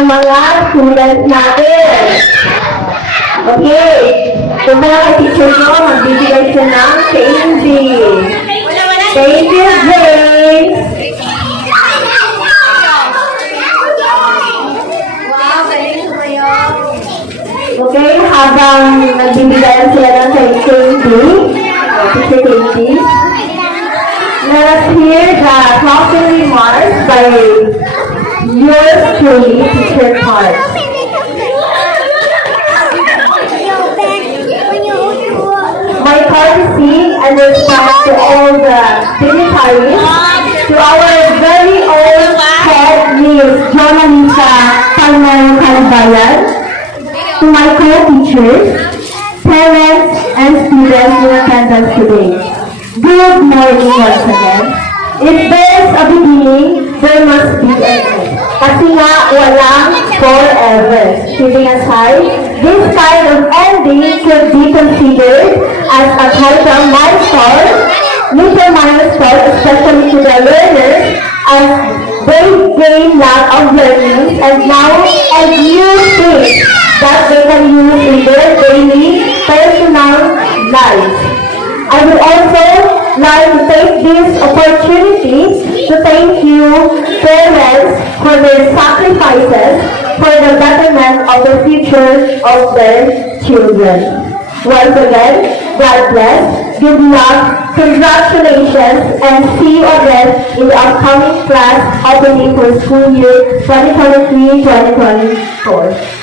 ng mga students natin. Okay. So mga teacher ko, magbibigay siya ng changing. Thank you, James. Okay, habang nagbibigay sila ng changing, teacher Katie, let us hear the closing remarks by yours truly, Teacher Carl. My courtesy and respect to all the dignitaries, to our very own head Miss Jonalisa Palmero Calbayan, to my co-teachers, parents, and students in attendance today. Good morning once again. If there's a beginning, there must be an end. Kasi nga, walang forever. Kidding aside, this kind of ending could be considered as a type of milestone, little milestone, especially to the learners, as they gain lot of learnings and now a new things that they can use in their daily personal lives. I would also like to take this opportunity to thank you, parents, for their sacrifices for the betterment of the future of their children. Once again, God bless, good luck, congratulations, and see you again in the upcoming class opening for school year 2023-2024.